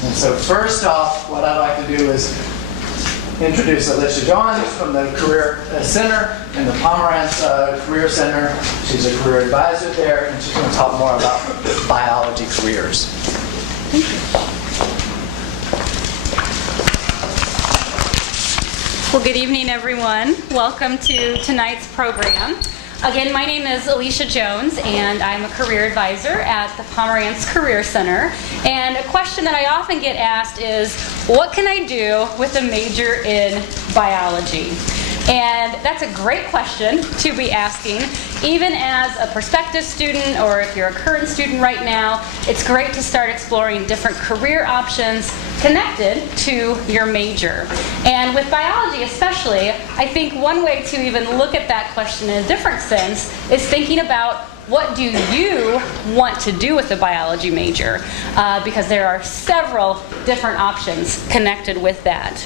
And so first off, what I'd like to do is introduce Alicia Jones from the Career Center in the Pomerantz Career Center. She's a career advisor there, and she's going to talk more about biology careers. Thank you. Well, good evening, everyone. Welcome to tonight's program. Again, my name is Alicia Jones, and I'm a career advisor at the Pomerantz Career Center. And a question that I often get asked is, what can I do with a major in biology? And that's a great question to be asking. Even as a prospective student, or if you're a current student right now, it's great to start exploring different career options connected to your major. And with biology especially, I think one way to even look at that question in a different sense is thinking about, what do you want to do with a biology major? Because there are several different options connected with that.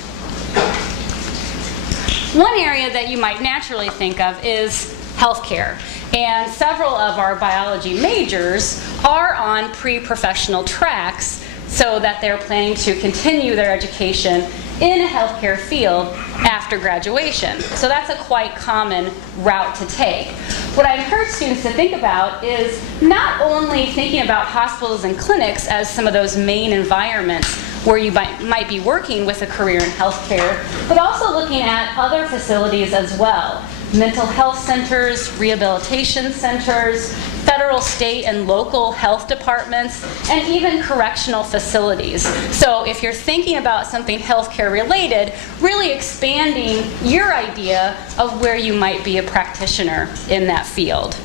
One area that you might naturally think of is healthcare. And several of our biology majors are on pre-professional tracks so that they're planning to continue their education in a healthcare field after graduation. So that's a quite common route to take. What I encourage students to think about is not only thinking about hospitals and clinics as some of those main environments where you might be working with a career in healthcare, but also looking at other facilities as well. Mental health centers, rehabilitation centers, federal, state, and local health departments, and even correctional facilities. So if you're thinking about something healthcare related, really expanding your idea of where you might be a practitioner in that field.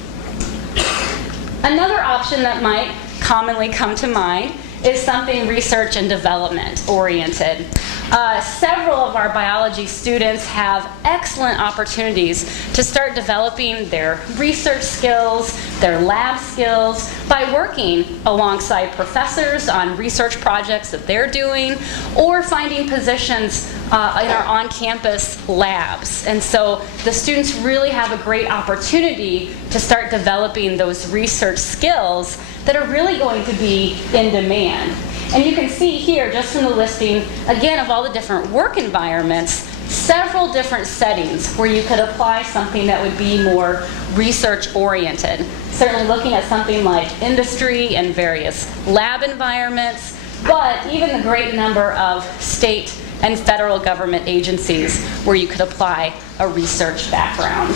Another option that might commonly come to mind is something research and development oriented. Several of our biology students have excellent opportunities to start developing their research skills, their lab skills, by working alongside professors on research projects that they're doing, or finding positions in our on-campus labs. And so the students really have a great opportunity to start developing those research skills that are really going to be in demand. And you can see here, just from the listing, again, of all the different work environments, several different settings where you could apply something that would be more research-oriented. Certainly looking at something like industry and various lab environments, but even the great number of state and federal government agencies where you could apply a research background.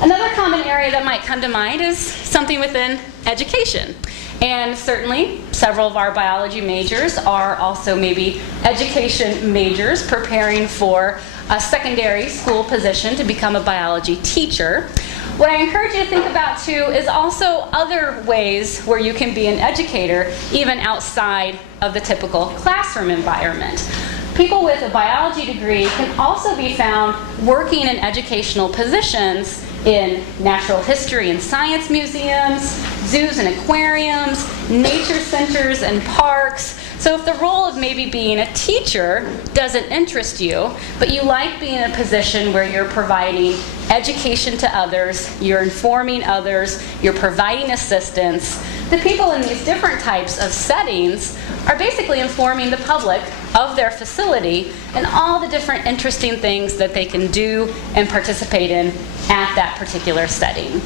Another common area that might come to mind is something within education. And certainly, several of our biology majors are also maybe education majors preparing for a secondary school position to become a biology teacher. What I encourage you to think about too is also other ways where you can be an educator even outside of the typical classroom environment. People with a biology degree can also be found working in educational positions in natural history and science museums, zoos and aquariums, nature centers and parks. So if the role of maybe being a teacher doesn't interest you, but you like being in a position where you're providing education to others, you're informing others, you're providing assistance, the people in these different types of settings are basically informing the public of their facility and all the different interesting things that they can do and participate in at that particular setting.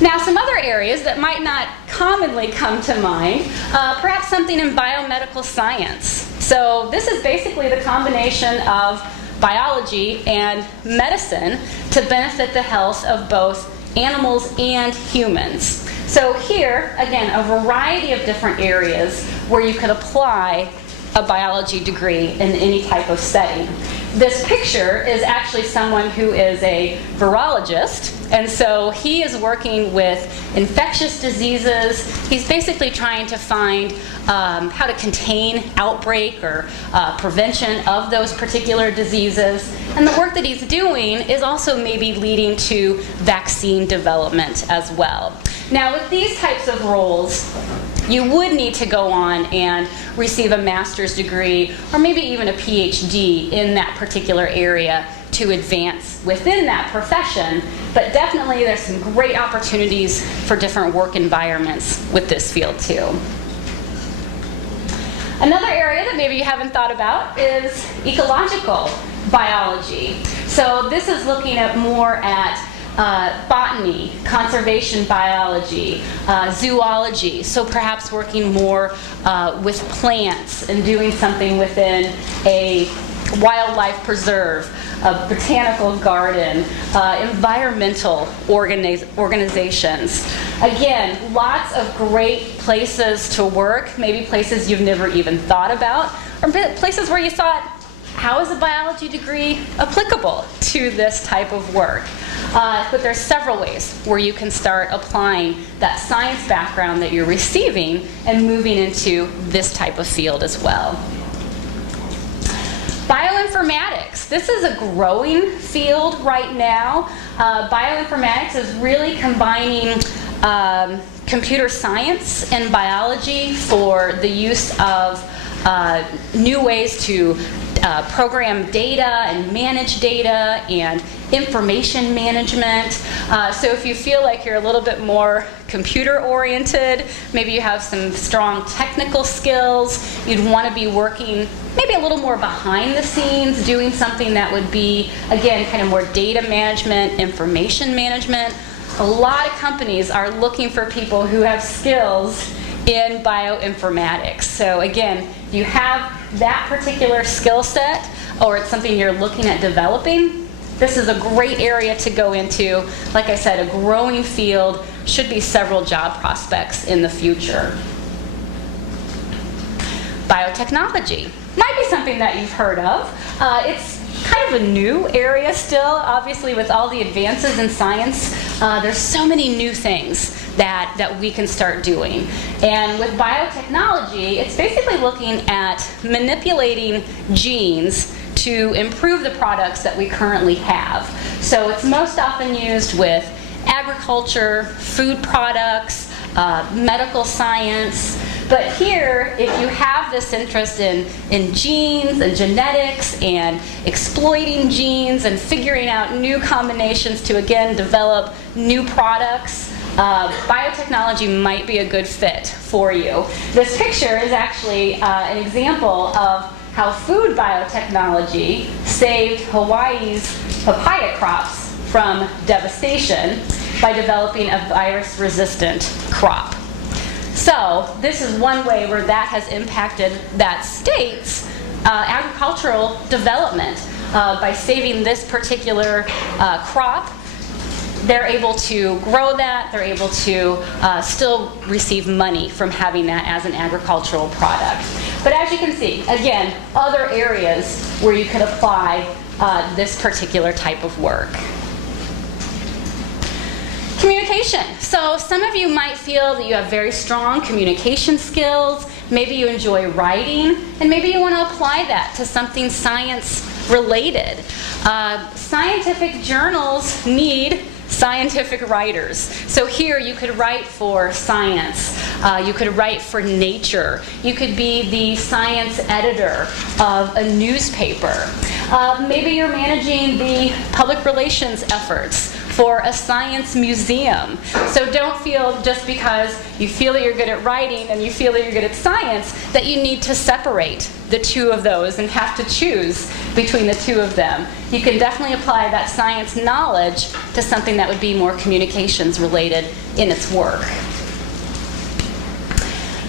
Now, some other areas that might not commonly come to mind, perhaps something in biomedical science. So this is basically the combination of biology and medicine to benefit the health of both animals and humans. So here, again, a variety of different areas where you could apply a biology degree in any type of setting. This picture is actually someone who is a virologist, and so he is working with infectious diseases. He's basically trying to find how to contain outbreak or prevention of those particular diseases. And the work that he's doing is also maybe leading to vaccine development as well. Now, with these types of roles, you would need to go on and receive a master's degree or maybe even a PhD in that particular area to advance within that profession, but definitely there's some great opportunities for different work environments with this field too. Another area that maybe you haven't thought about is ecological biology. So this is looking at more at botany, conservation biology, zoology, so perhaps working more with plants and doing something within a wildlife preserve, a botanical garden, environmental organizations. Again, lots of great places to work, maybe places you've never even thought about, or places where you thought, how is a biology degree applicable to this type of work? But there's several ways where you can start applying that science background that you're receiving and moving into this type of field as well. Bioinformatics. This is a growing field right now. Bioinformatics is really combining computer science and biology for the use of new ways to program data and manage data and information management. So if you feel like you're a little bit more computer oriented, maybe you have some strong technical skills, you'd want to be working maybe a little more behind the scenes, doing something that would be, again, kind of more data management, information management. A lot of companies are looking for people who have skills in bioinformatics. So again, if you have that particular skill set or it's something you're looking at developing, this is a great area to go into. Like I said, a growing field, should be several job prospects in the future. Biotechnology might be something that you've heard of. It's kind of a new area still, obviously, with all the advances in science. There's so many new things that we can start doing. And with biotechnology, it's basically looking at manipulating genes to improve the products that we currently have. So it's most often used with agriculture, food products, medical science. But here, if you have this interest in genes and genetics and exploiting genes and figuring out new combinations to, again, develop new products, biotechnology might be a good fit for you. This picture is actually an example of how food biotechnology saved Hawaii's papaya crops from devastation by developing a virus-resistant crop. So this is one way where that has impacted that state's agricultural development. By saving this particular crop, they're able to grow that, they're able to still receive money from having that as an agricultural product. But as you can see, again, other areas where you could apply this particular type of work. Communication. So some of you might feel that you have very strong communication skills, maybe you enjoy writing, and maybe you want to apply that to something science related. Scientific journals need scientific writers. So here you could write for science, you could write for Nature, you could be the science editor of a newspaper. Maybe you're managing the public relations efforts for a science museum. So don't feel just because you feel that you're good at writing and you feel that you're good at science that you need to separate the two of those and have to choose between the two of them. You can definitely apply that science knowledge to something that would be more communications related in its work.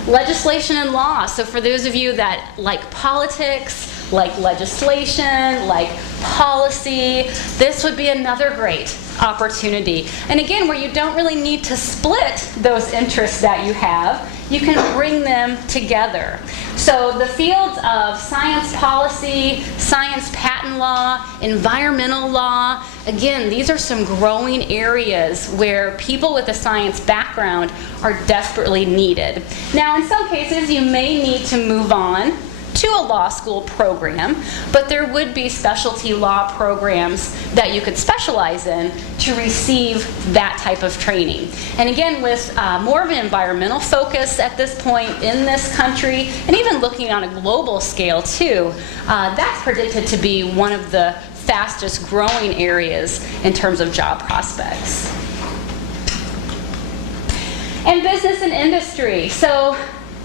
Legislation and law. So for those of you that like politics, like legislation, like policy, this would be another great opportunity. And again, where you don't really need to split those interests that you have, you can bring them together. So the fields of science policy, science patent law, environmental law, again, these are some growing areas where people with a science background are desperately needed. Now, in some cases, you may need to move on to a law school program, but there would be specialty law programs that you could specialize in to receive that type of training. And again, with more of an environmental focus at this point in this country, and even looking on a global scale too, that's predicted to be one of the fastest growing areas in terms of job prospects. And business and industry. So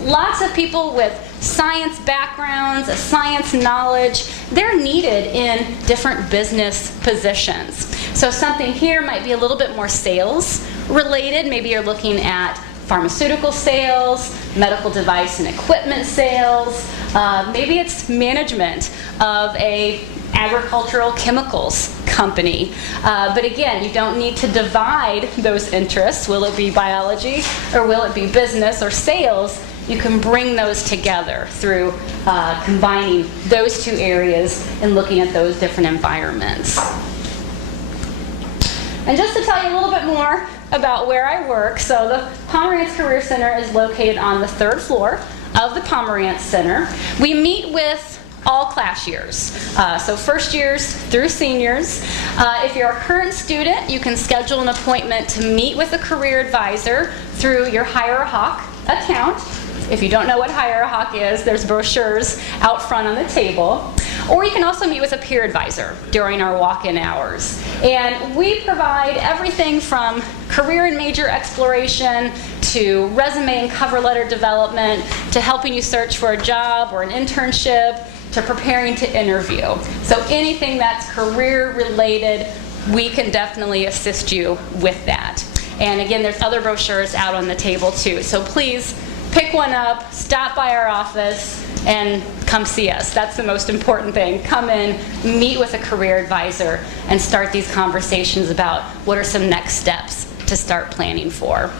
lots of people with science backgrounds, science knowledge, they're needed in different business positions. So something here might be a little bit more sales related. Maybe you're looking at pharmaceutical sales, medical device and equipment sales. Maybe it's management of a agricultural chemicals company. But again, you don't need to divide those interests. Will it be biology or will it be business or sales? You can bring those together through combining those two areas and looking at those different environments. And just to tell you a little bit more about where I work, so the Pomerantz Career Center is located on the 3rd floor of the Pomerantz Center. We meet with all class years, so first years through seniors. If you're a current student, you can schedule an appointment to meet with a career advisor through your Hire a Hawk account. If you don't know what Hire a Hawk is, there's brochures out front on the table. Or you can also meet with a peer advisor during our walk-in hours. And we provide everything from career and major exploration to resume and cover letter development to helping you search for a job or an internship to preparing to interview. So anything that's career related, we can definitely assist you with that. And again, there's other brochures out on the table too. So please pick one up, stop by our office, and come see us. That's the most important thing. Come in, meet with a career advisor, and start these conversations about what are some next steps to start planning for.